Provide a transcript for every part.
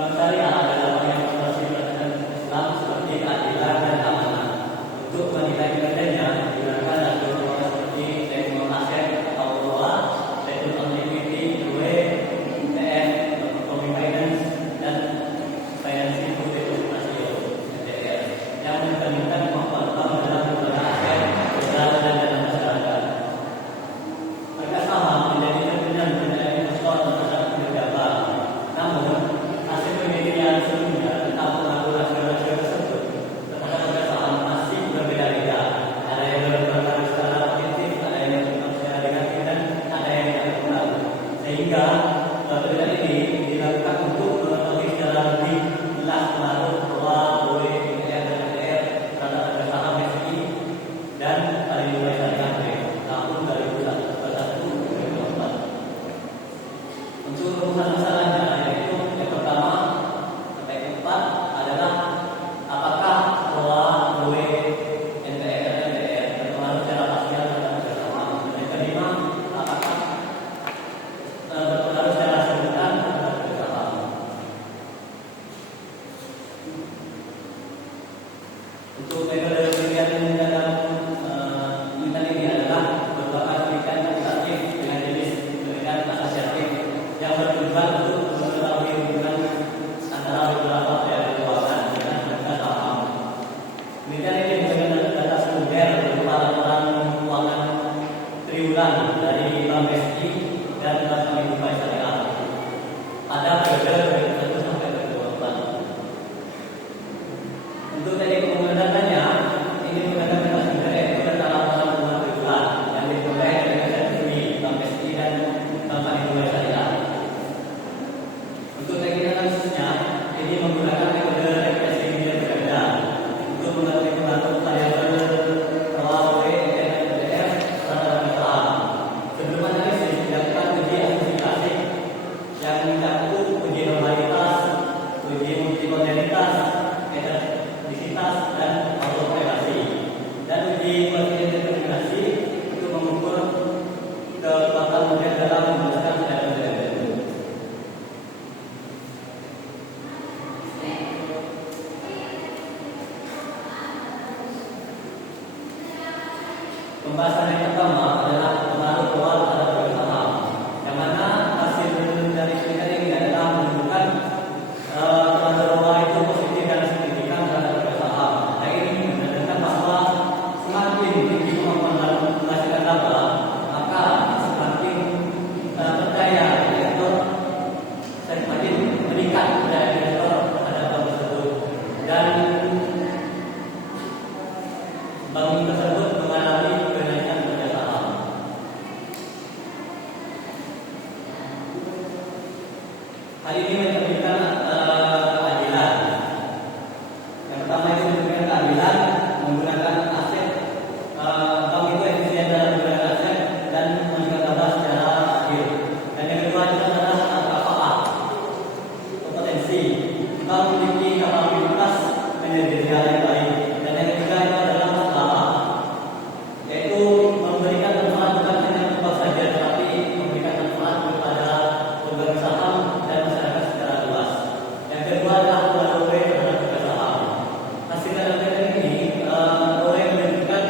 Bank syariah adalah bank yang berbasis berdasarkan Islam seperti keadilan dan keamanan. Untuk menilai kinerjanya digunakan dashboard seperti statement aset atau kelola, statement of liquidity, ROE, ETF, performing finance, dan financing to deposit ratio (FDR) yang mencerminkan kemampuan bank dalam mengelola aset, modal, dan dana masyarakat. Harga saham menjadi cerminan penilaian investor terhadap kinerja bank. Namun, hasil penelitian sebelumnya tentang pengaruh rasio-rasio tersebut terhadap harga saham masih berbeda-beda. Ada yang berpengaruh secara positif, ada yang berpengaruh secara negatif, dan ada yang tidak berpengaruh. Sehingga penelitian ini dilakukan untuk mengetahui secara lebih jelas pengaruh ROA, ROE, EPR, dan FDR terhadap harga saham SI dan paling mulai syariah tahun 2021-2024. Untuk rumusan masalahnya yaitu yang pertama sampai keempat adalah apakah ROA, ROE, NPR, dan FDR berpengaruh secara parsial terhadap harga saham. Yang kelima, apakah berpengaruh secara simultan terhadap harga saham. Untuk metode penelitian dalam penelitian ini adalah merupakan penelitian kuantitatif dengan jenis penelitian asosiatif yang bertujuan untuk mengetahui hubungan antara beberapa variabel keuangan dengan harga saham. Penelitian ini menggunakan data sekunder berupa laporan keuangan triwulan dari Bank BSI dan Bank Dubai Syariah pada periode 2021 sampai 2024. Untuk teknik penggunaan datanya, ini menggunakan data sumber yaitu data laporan keuangan triwulan yang diperoleh dari SMI, Bank BSI, dan Bank Dubai Syariah. Untuk teknik analisisnya, ini menggunakan metode regresi linear berbeda untuk mengetahui pengaruh variabel ROA, ROE, dan FDR terhadap harga saham. Sebelum analisis dilakukan uji asumsi klasik yang mencakup uji normalitas, uji multikodalitas, heterodisitas, dan autokorelasi, dan uji koefisien determinasi untuk mengukur kekuatan model dalam menjelaskan variabel tertentu. Pembahasan yang pertama adalah pengaruh ROA terhadap harga saham, yang mana hasil dari penelitian ini adalah menunjukkan pengaruh ROA itu positif dan signifikan terhadap harga saham. Yang ini menandakan bahwa semakin tinggi kemampuan dalam menghasilkan laba, maka semakin percaya investor, semakin meningkat percaya investor terhadap bank tersebut, dan bank tersebut mengalami kenaikan harga saham. Hal ini mencerminkan keadilan. Yang pertama itu mencerminkan keadilan menggunakan aset. Bank itu efisien dalam menggunakan aset dan menghasilkan laba secara adil. Dan yang kedua itu adalah kafa'ah, kompetensi. Bank memiliki kapabilitas manajerial yang baik. Dan yang ketiga itu adalah masalah, yaitu memberikan manfaat bukan hanya untuk bank saja, tetapi memberikan manfaat kepada pemegang saham dan masyarakat secara luas. Yang kedua adalah pengaruh ROE terhadap harga saham. Hasil dari penelitian ini, ROE menunjukkan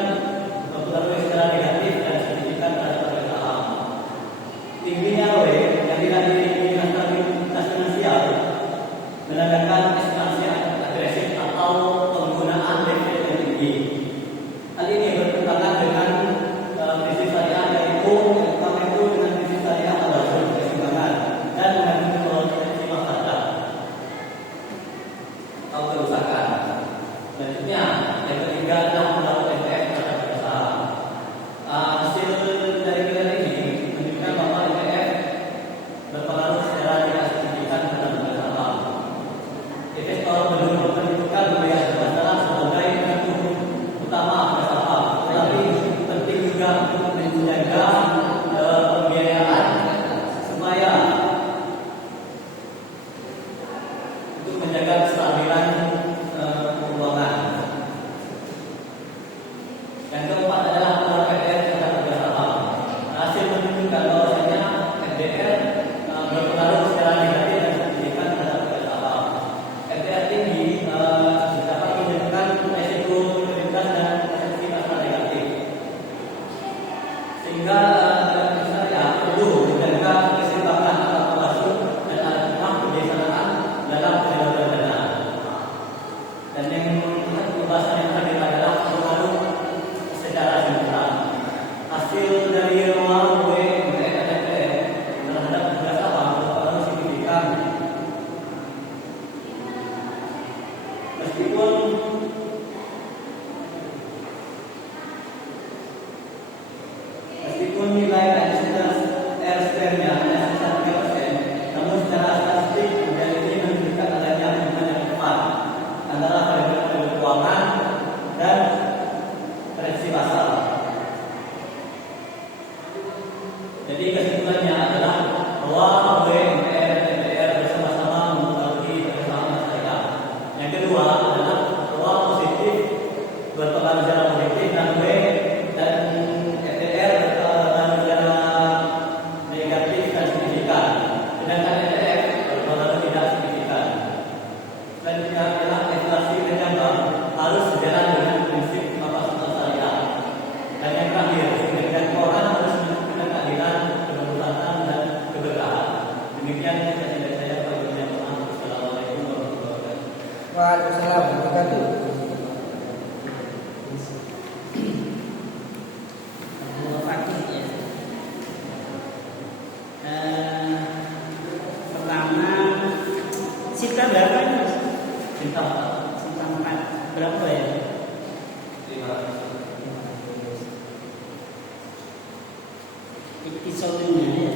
pengaruh secara negatif dan signifikan terhadap harga saham. Tingginya ROE yang tidak diiringi stabilitas finansial menandakan ekspansi agresif atau penggunaan defisit yang tinggi. Hal ini bertentangan dengan prinsip syariah, yaitu yang pertama itu dengan prinsip syariah tawazun, keseimbangan, dan mengandung potensi mafsadah atau kerusakan. Selanjutnya, yang ketiga adalah pengaruh NPR terhadap harga saham. Hasil dari penelitian ini menunjukkan bahwa NPR berpengaruh secara tidak signifikan terhadap harga saham. Investor belum memperhitungkan biaya masalah sebagai penghitung utama harga saham, tetapi penting juga untuk menjaga pembiayaan supaya untuk menjaga kestabilan keuangan. Yang keempat adalah pengaruh FDR terhadap harga saham. Hasil menunjukkan bahwasanya FDR berpengaruh secara negatif dan signifikan terhadap harga saham. Meskipun nilai intensitas R square-nya hanya sebesar 3%, namun secara statistik model ini menunjukkan adanya hubungan yang tepat antara variabel keuangan dan prediksi pasar. Jadi kesimpulannya adalah bahwa AW, MPR, MPR bersama-sama mempengaruhi kebersamaan masyarakat. Yang kedua adalah bahwa positif berpengaruh secara positif dan W dan ETR berpengaruh secara negatif dan signifikan. Sedangkan ETF berpengaruh tidak signifikan. Selanjutnya adalah inflasi berjangka harus sejalan dengan prinsip kapasitas syariah. Dan yang terakhir, kebijakan keuangan harus menunjukkan keadilan, keberlanjutan dan keberkahan. Demikian sesi dari saya. Wassalamualaikum warahmatullahi wabarakatuh. Waalaikumsalam warahmatullahi wabarakatuh. Pertama, Sinta berapa ini Mas? Cinta. Sinta 4 berapa ya? 500. Episodenya ya.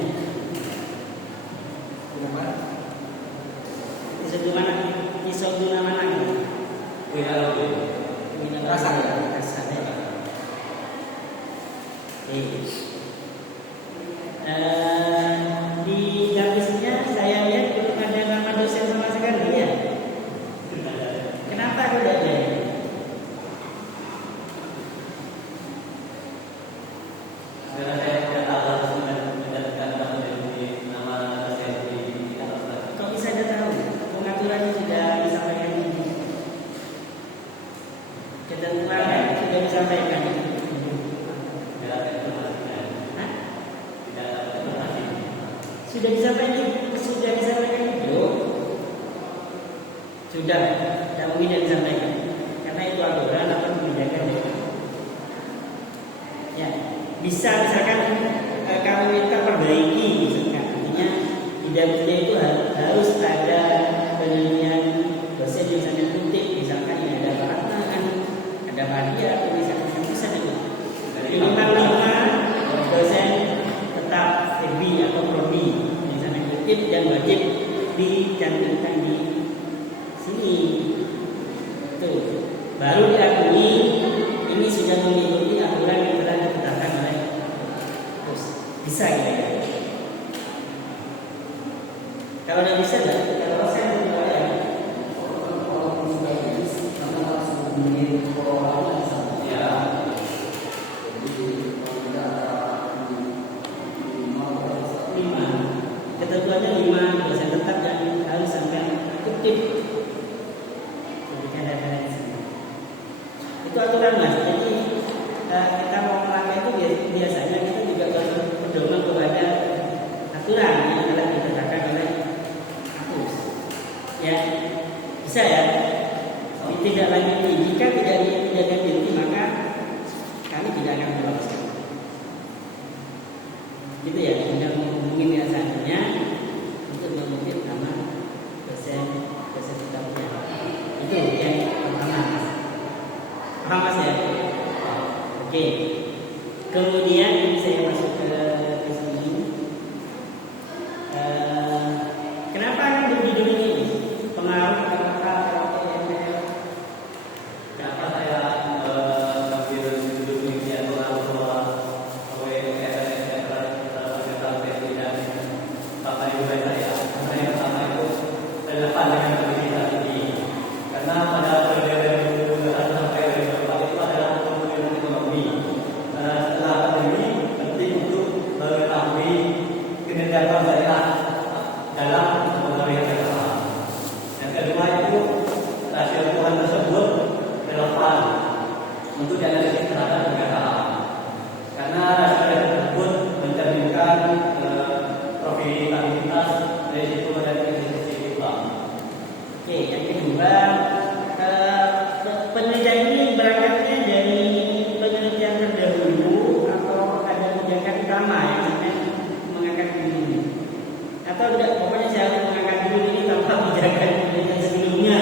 Episode mana? Episode mana ini? Kasar ya? Kasar ya. Di garisnya saya lihat belum ada nama dosen sama sekali ya. Kenapa tidak ada? Karena saya tidak tahu harus menjadikan nama dosen di dalam. Kok bisa ada tahu? Pengaturannya sudah disampaikan ini. Ketentuannya sudah disampaikan. Hah? Sudah disampaikan itu. Sudah, tidak mungkin disampaikan. Karena itu aturan apa kebijakan. Ya, bisa misalkan kalau kita perbaiki, misalkan, artinya di dalamnya itu harus ada penelitian dosen misalnya kutip, misalkan ini ada bahan, ada media, misalkan bisa itu. Minimal 5 dosen tetap FB atau prodi, misalnya kutip dan wajib dicantumkan di sini. Tuh, baru diakui ini sudah mengikuti aturan yang telah ditetapkan oleh terus bisa ya. Kalau tidak bisa, kalau saya tidak ya. Ketentuannya 5 dosen tetap dan harus sampai aktif. Itu aturan Mas. Jadi kita mau melanggar itu biasanya kita juga harus berdoa kepada aturan yang telah ditetapkan oleh kampus. Ya, bisa ya. Tidak lanjuti. Jika tidak lanjuti maka kami tidak akan meloloskan. Gitu ya. Tidak menghubungi yang selanjutnya untuk mengutip nama dosen tetapnya. Itu yang pertama. Paham Mas ya? Oke. Kemudian saya masuk ke sini. Kenapa kan judul ini pengaruh apakah Kenapa saya ambil judul penelitian bahwa dan apa yang saya? Karena yang pertama itu relevan dengan kondisi saat ini. Karena pada periode 2021 sampai 2024 itu adalah pemulihan ekonomi. Setelah pandemi penting untuk mengetahui kinerja bank syariah dalam mempengaruhi negara. Yang kedua itu rasio keuangan tersebut relevan untuk dianalisis terhadap negara. Karena rasio tersebut mencerminkan profitabilitas risiko dan institusi bank. Oke, yang kedua penelitian ini berangkatnya dari penelitian terdahulu atau ada kebijakan utama yang akan mengangkat ini, atau tidak? Pokoknya saya harus mengangkat dulu ini tanpa kebijakan penelitian sebelumnya.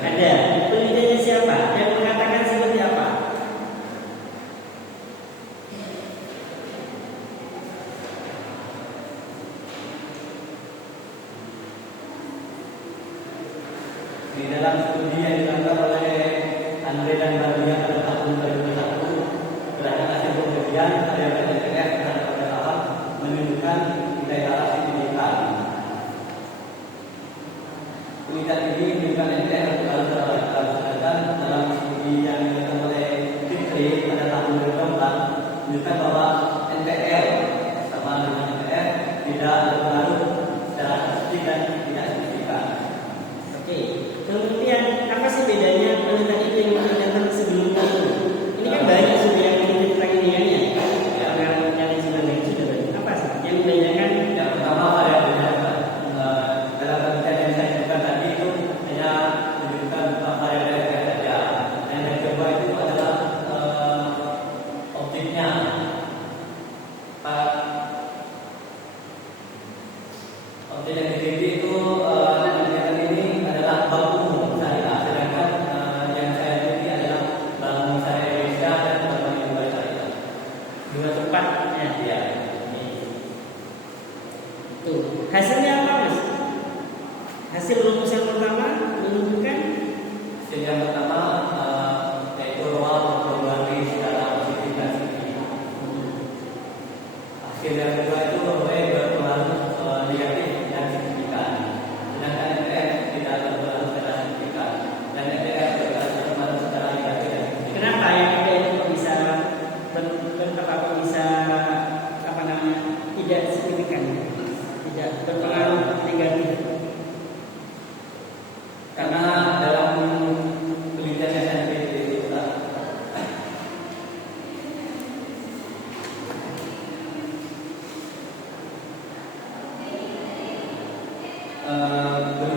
Ada. Di dalam studi yang dilakukan oleh Andre dan Badia pada tahun 2001, berdasarkan hasil penelitian variabel NTF terhadap harga saham menunjukkan nilai talas signifikan. Penelitian ini menunjukkan NTF terlalu sedangkan dalam studi yang dilakukan oleh Fitri pada tahun 2004 menunjukkan bahwa NPL sama dengan NPF tidak berpengaruh secara statistik dan tidak signifikan. Oke, kemudian apa sih bedanya penelitian itu yang datang sebelumnya? Ini kan banyak sudah yang meneliti tentang ini kan ya. Pengaruh yang sebelumnya sudah banyak. Apa sih yang membedakan? Yang pertama variabelnya dalam penelitian yang saya sebutkan tadi itu hanya menunjukkan variabel NPF saja. Dan yang kedua itu adalah objeknya. Objek yang diteliti itu penelitian ini adalah bank umum syariah, sedangkan yang saya teliti adalah bank syariah Indonesia dan bank lembaga syariah. Dua tempat ya. Ya. Tuh, hasilnya apa mas? Hasil rumusan pertama menunjukkan Hasil yang pertama yaitu ruang berbaris secara positif dan signifikan. Hasil yang kedua itu berpengaruh negatif dan signifikan. Sedangkan NPF tidak berpengaruh secara signifikan dan NPF berpengaruh secara negatif dan signifikan. kenapa yang ada itu bisa bisa apa namanya tidak signifikan, tidak berpengaruh negatif. Karena dalam penelitian yang saya teliti itu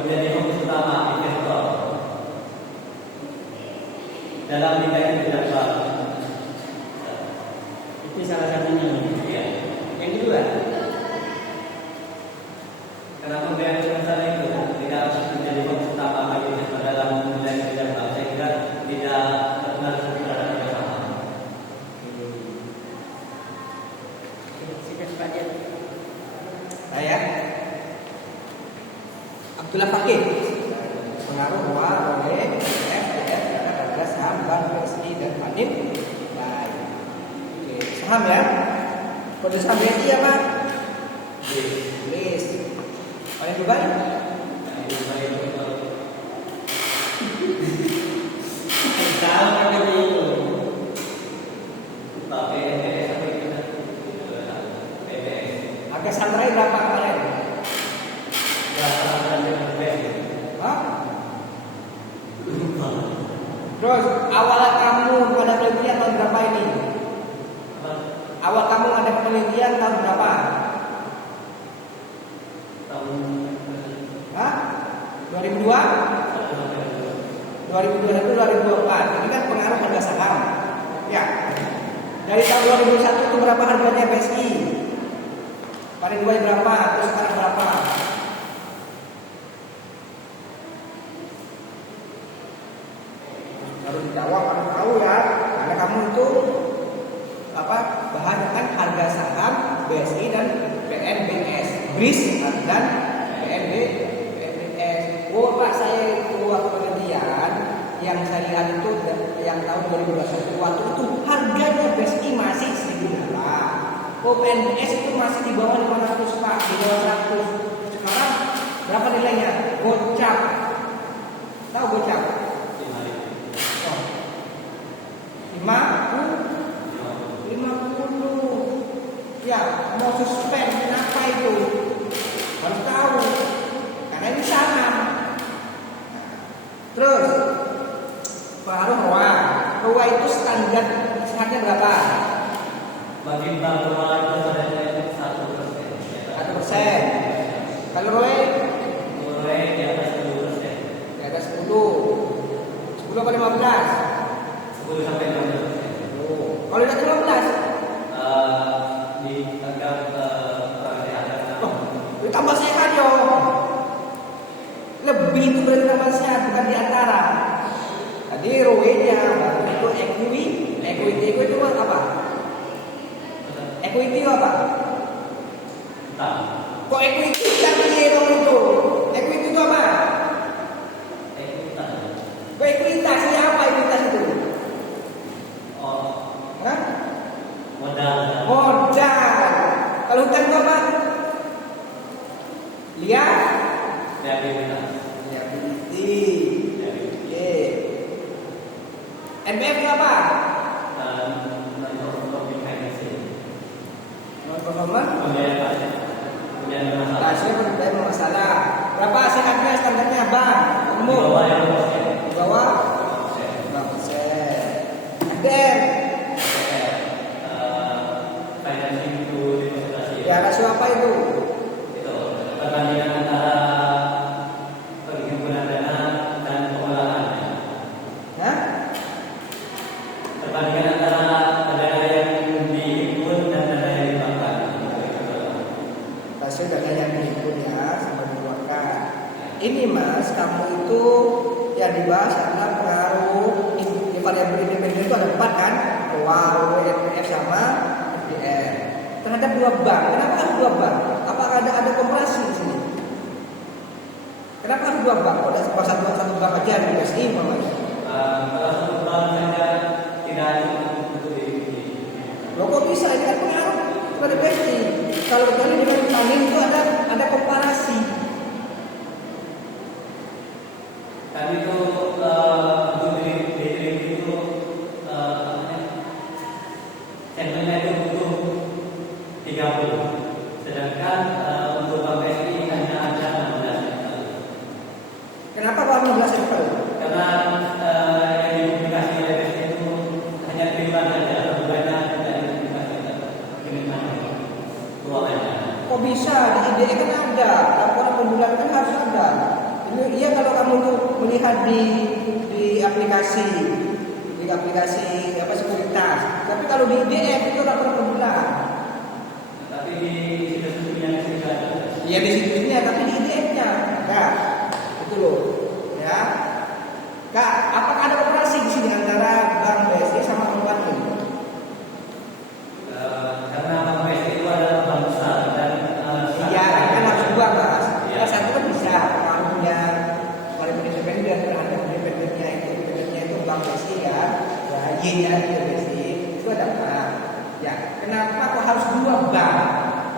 menjadi fokus utama investor dalam bidang jadwal. Itu salah satunya. Ya. Yang kedua, Kenapa pemberian perusahaan itu tidak menjadi fokus utama bagi investor dalam bidang jadwal? Saya kira tidak berpengaruh terhadap harga saham. sikat Pak Jan. Saya Abdullah Fakih. Pengaruh ruang oleh FDF terhadap harga saham Bank BSI dan Madib. Baik. Oke, saham ya. Kode saham BSI apa? Tulis. Paling juga ya? Tahu kan itu? Harga saham terakhir berapa kemarin? Hah? Terus awal kamu ada penelitian tahun berapa ini? Awal kamu ada penelitian tahun berapa? Hah? 2002? 2021, 2024. Ini kan pengaruh harga saham. Ya. Dari tahun 2001 itu berapa harganya BSI? Paling dua berapa? Terus sekarang berapa? Harus dijawab, harus tahu ya. Karena kamu itu bahan dengan harga saham BSI dan BNBS, BRIS dan BNBS. Oh Pak, saya itu waktu penelitian yang saya lihat itu yang tahun 2021 waktu itu harganya BSI masih 1.000 dolar. Oh BNBS itu masih di bawah 500 Pak, di bawah 100. Sekarang berapa nilainya? Gocap. Tahu gocap? 50. Ya, mau suspend kenapa itu? Harus tahu. Karena ini saham. Terus pengaruh ROA. ROA itu standar berapa? Bagi bank ruang itu ada 1%. 1%. Kalau ROE? ROE di atas 10%. Di atas 10. 10 apa 15? 10 sampai 15%. Oh. Kalau di atas 15? Dianggap kurang sehat. Tambah sehat yo. Lebih itu berarti tambah sehat, bukan di antara. Tadi ROE-nya itu equity itu apa? Equity itu apa? Utang. Kok equity kan dong itu? Equity itu apa? Equity liabilitas. Liability. Oke. NBF itu apa? Non-performing financing. Non-performance. Pembiayaan pajak. Pembiayaan bermasalah. Rasio pembiayaan bermasalah. Berapa sehatnya standarnya bang? Di bawah yang persen. Di bawah 5%. Dan Financing to demonstrasi. ya rasio apa itu? Itu perbandingan antara penghimpunan dana dan pengolahannya. Hah? Perbandingan antara dana yang dihimpun dan dana yang dikeluarkan. Rasio dana yang dihimpun ya sama dikeluarkan. Ini mas, kamu itu yang dibahas adalah pengaruh variabel independen itu ada 4 kan? Pengaruh NPF sama FDR terhadap 2 bank. Kenapa harus 2 bank? Apakah ada komparasi di sini? Kenapa harus 2 bank? Kalau ada satu bank aja di BSI umpamanya. Kalau satu tahun saja tidak cukup untuk ini. Loh kok bisa? Ini kan pengaruh pada BSI. Kalau kecuali dengan Tanin itu ada komparasi. Kami itu untuk diri itu segmennya itu butuh 30, sedangkan untuk Bank BSI hanya ada 16. Kenapa baru 16 itu? Karena yang dipublikasi oleh BSI itu hanya terima saja, bukannya tidak dipublikasi ruangannya. Kok bisa? Di IDE kan ada, laporan pembulan kan harus ada. Iya kalau kamu tuh melihat di aplikasi apa sekuritas. Tapi kalau di IDE itu laporan pembulan. Tapi di situs-situsnya tidak ada. Iya di situsnya, tapi di IDE-nya ada. Itu loh, ya. Kak, apakah ada operasi di sini antara Bank BSI sama Bank ini? Karena Bank BSI itu adalah bank besar dan Iya, kan harus 2 mas. Iya. Satu kan bisa pengaruhnya paling independen terhadap independennya itu Bank BSI ya, Y-nya itu BSI itu ada bank. Ya, kenapa kok harus 2 bank?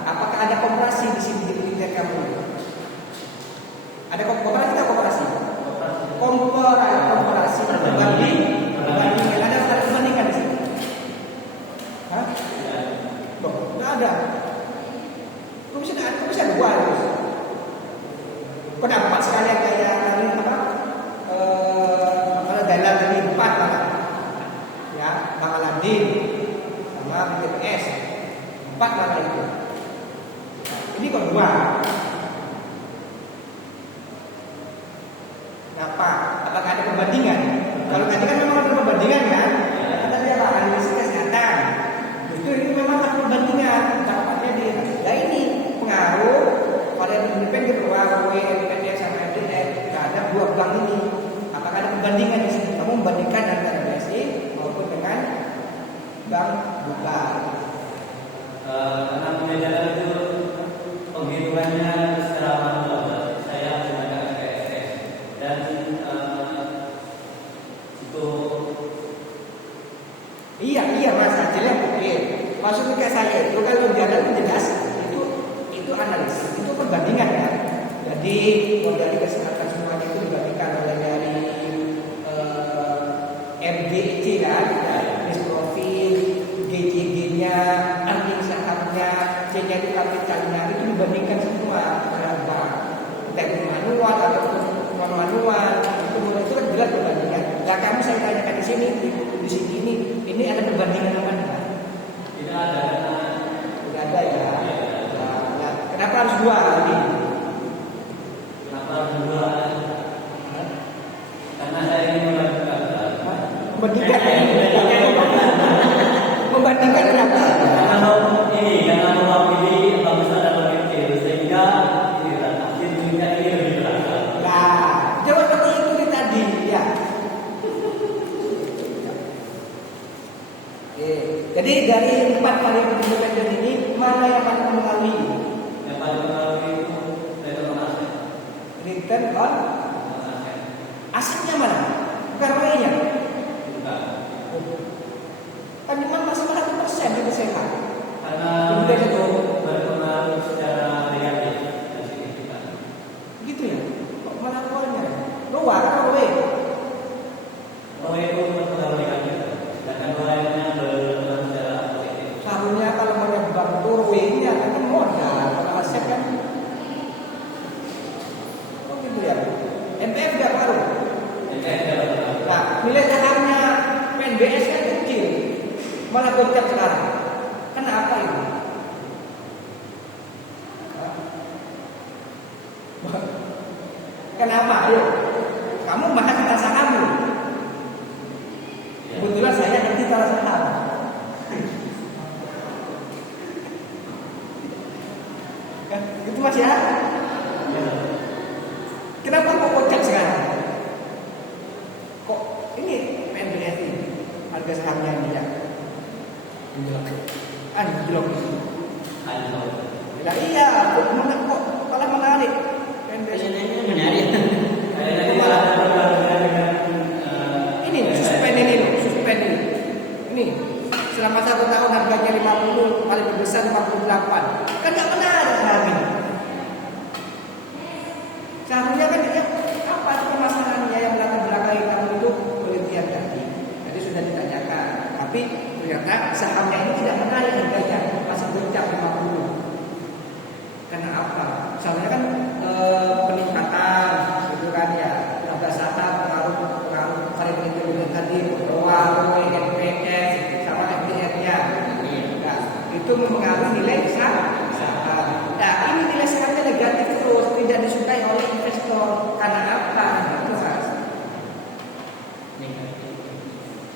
Apakah ada koperasi di sini di penelitian kamu? Ada koperasi nggak koperasi? Komparasi perbandingan ada perbandingan di sini. Hah? Loh, nggak ada. Kok bisa 2 terus? Kok dapat sekalian kayak tadi apa? Dalam tadi 4 mana? Ya, Bang Aladin sama BTPS 4 mana itu? Ini kok 2? Kenapa? Apakah ada perbandingan? Kalau tadi kan memang ada perbandingan kan? Kata dia apa? Analisis kesehatan. Justru ini memang ada perbandingan. Dapatnya di. Nah ini pengaruh variabel independen pengaruh NPF sama FDR terhadap 2 bank ini. Apakah ada perbandingan di sini? Kamu membandingkan antara BSI maupun dengan bank bukan. karena pengejaran itu penghitungannya secara manual. Saya menggunakan PSS dan itu Iya mas, hasilnya oke. Maksudnya kayak saya itu kalau jalan jelas itu analisis, itu perbandingan kan. Jadi kalau dari kesehatan semuanya itu dibandingkan oleh dari MGC kan, risk profil, GCG-nya, earning sahamnya, C-nya itu kapitalnya itu dibandingkan semua berapa. Entah itu manual ataupun non manual, itu kan jelas perbandingan. Nah kamu saya tanyakan di sini ini ada perbandingan apa enggak? tidak ada karena Tidak ada ya. Nah, kenapa harus 2 ini? kenapa dua? Karena saya ingin Membandingkan kenapa? karena mau ini karena mau pilih bank besar dan bank kecil sehingga ini hasil dunia ini lebih beragam. Nah, jawab seperti itu nih tadi ya. Oke. Jadi dari 4 variabel independen ini mana yang paling mempengaruhi? Yang paling pengaruh itu return on asset. Return on Aset. asetnya mana? Bukan ROE-nya. Bukan. Kan cuma masih 1% itu sehat. Karena itu berpengaruh secara negatif dan signifikan. Gitu ya. malah gocap sekarang. Kenapa itu? Kenapa? Ayo, kamu bahas tentang saham dulu. Kebetulan saya ngerti tentang saham. Itu Mas ya? Kenapa kok kocak sekarang? Kok ini PNBS ini harga sahamnya ini ya? Anjlok. Lah iya, kok malah menarik? PNBS Kelihatannya menarik. Kayaknya malah dengan ini suspend ini. Ini selama 1 tahun harganya 50, paling besar 58. Kan nggak menarik saham ini. Seharusnya kan dia apa permasalahannya yang latar belakangi kamu itu penelitian tadi. Tadi sudah ditanyakan, tapi ternyata sahamnya ini tidak menarik harganya, masih berjam 50. Kenapa? Soalnya kan peningkatan gitu kan ya, harga saham pengaruh saling menentukan tadi ROA, NPS sama FDR-nya. Nah, itu mempengaruhi nilai saham. Nah, ini nilai sahamnya negatif terus, tidak disukai oleh investor. Karena apa? Itu Mas.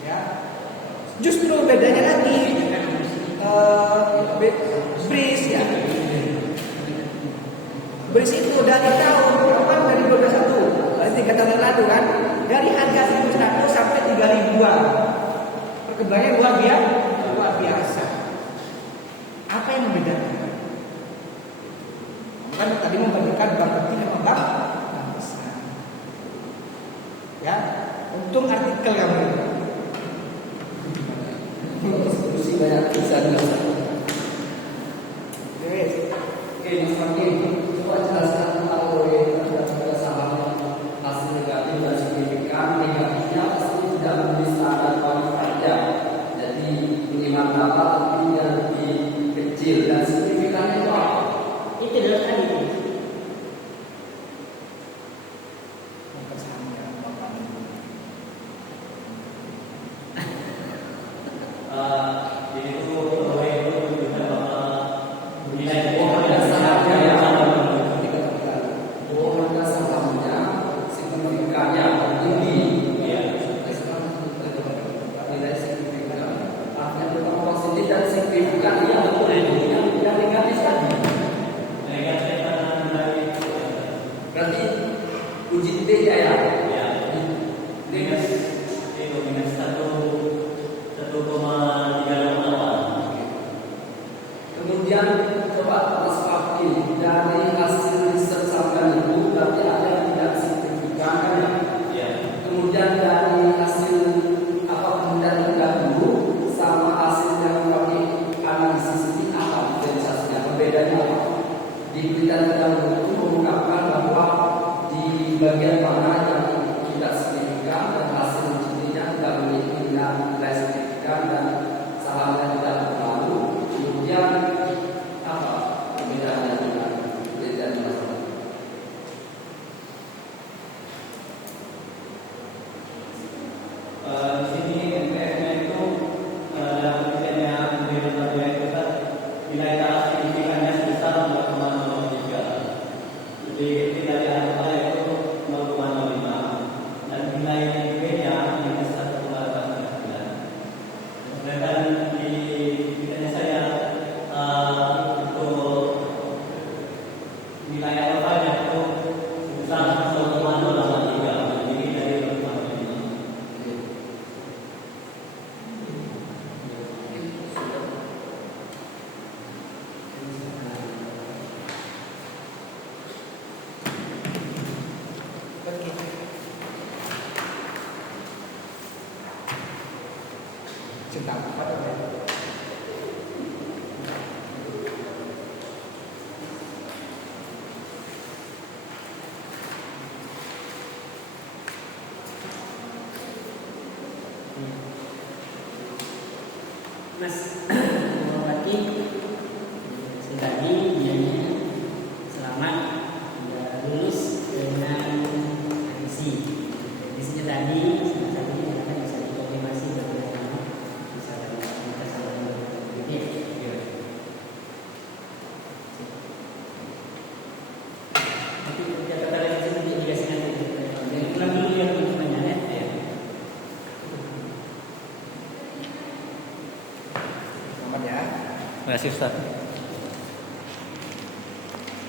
Ya. Justru bedanya lagi BRIS ya. BRIS itu dari tahun kapan? Dari 2021, berarti 3 tahun lalu kan, dari harga 1.100 sampai 3.000-an. Perkembangannya luar biasa. Apa yang membedakan? Kan tadi membandingkan bank kecil sama bank besar. Ya, untung artikel kamu. Diskusi banyak bisa dilakukan. Oke, Mas Fandi, coba jelaskan tentang OE terhadap saham hasil negatif dan signifikan. Negatifnya pasti tidak memenuhi standar kualifikasi. Jadi minimal berapa tapi yang lebih kecil dan signifikannya itu apa? Itu adalah tadi. jadi itu menunjukkan bahwa nilai Harga sahamnya signifikannya tinggi. Nilai signifikan artinya tetap positif dan signifikan yang betul yang negatif tadi. Berarti uji T ya ya. dengan 1,3 Kemudian coba Mas Fakih dari hasil riset sampai itu berarti ada yang tidak signifikan kan ya? Kemudian dari hasil kemudian terdahulu sama hasil yang kami analisis ini apa diferensiasinya, perbedaannya apa? Di berita terdahulu itu mengungkapkan bahwa di bagian mana yang tidak signifikan dan hasil ujinya tidak memiliki nilai signifikan dan sahamnya tidak terlalu. Kemudian apa perbedaannya dengan perbedaan masalah? di sini NPS-nya itu dalam penelitiannya Universitas Tadulako itu nilai taraf signifikannya sebesar 0,03. Jadi tidak dianggap itu 0,05 dan nilai B-nya minus 1,89. Sedangkan di penelitian saya untuk nilai alfanya itu sebesar 0,083. Jadi dari 0,05. Oke. Cinta apa? Mas Bupati tadi nyanyi selamat sudah lulus dengan edisi. Edisinya tadi salah satunya akan bisa dikonfirmasi bagaimana bisa dalam komunitas Nanti kata revisi nanti dikasih nanti. Jadi ulang dulu ya teman-teman ya. Selamat ya. Terima kasih Ustaz.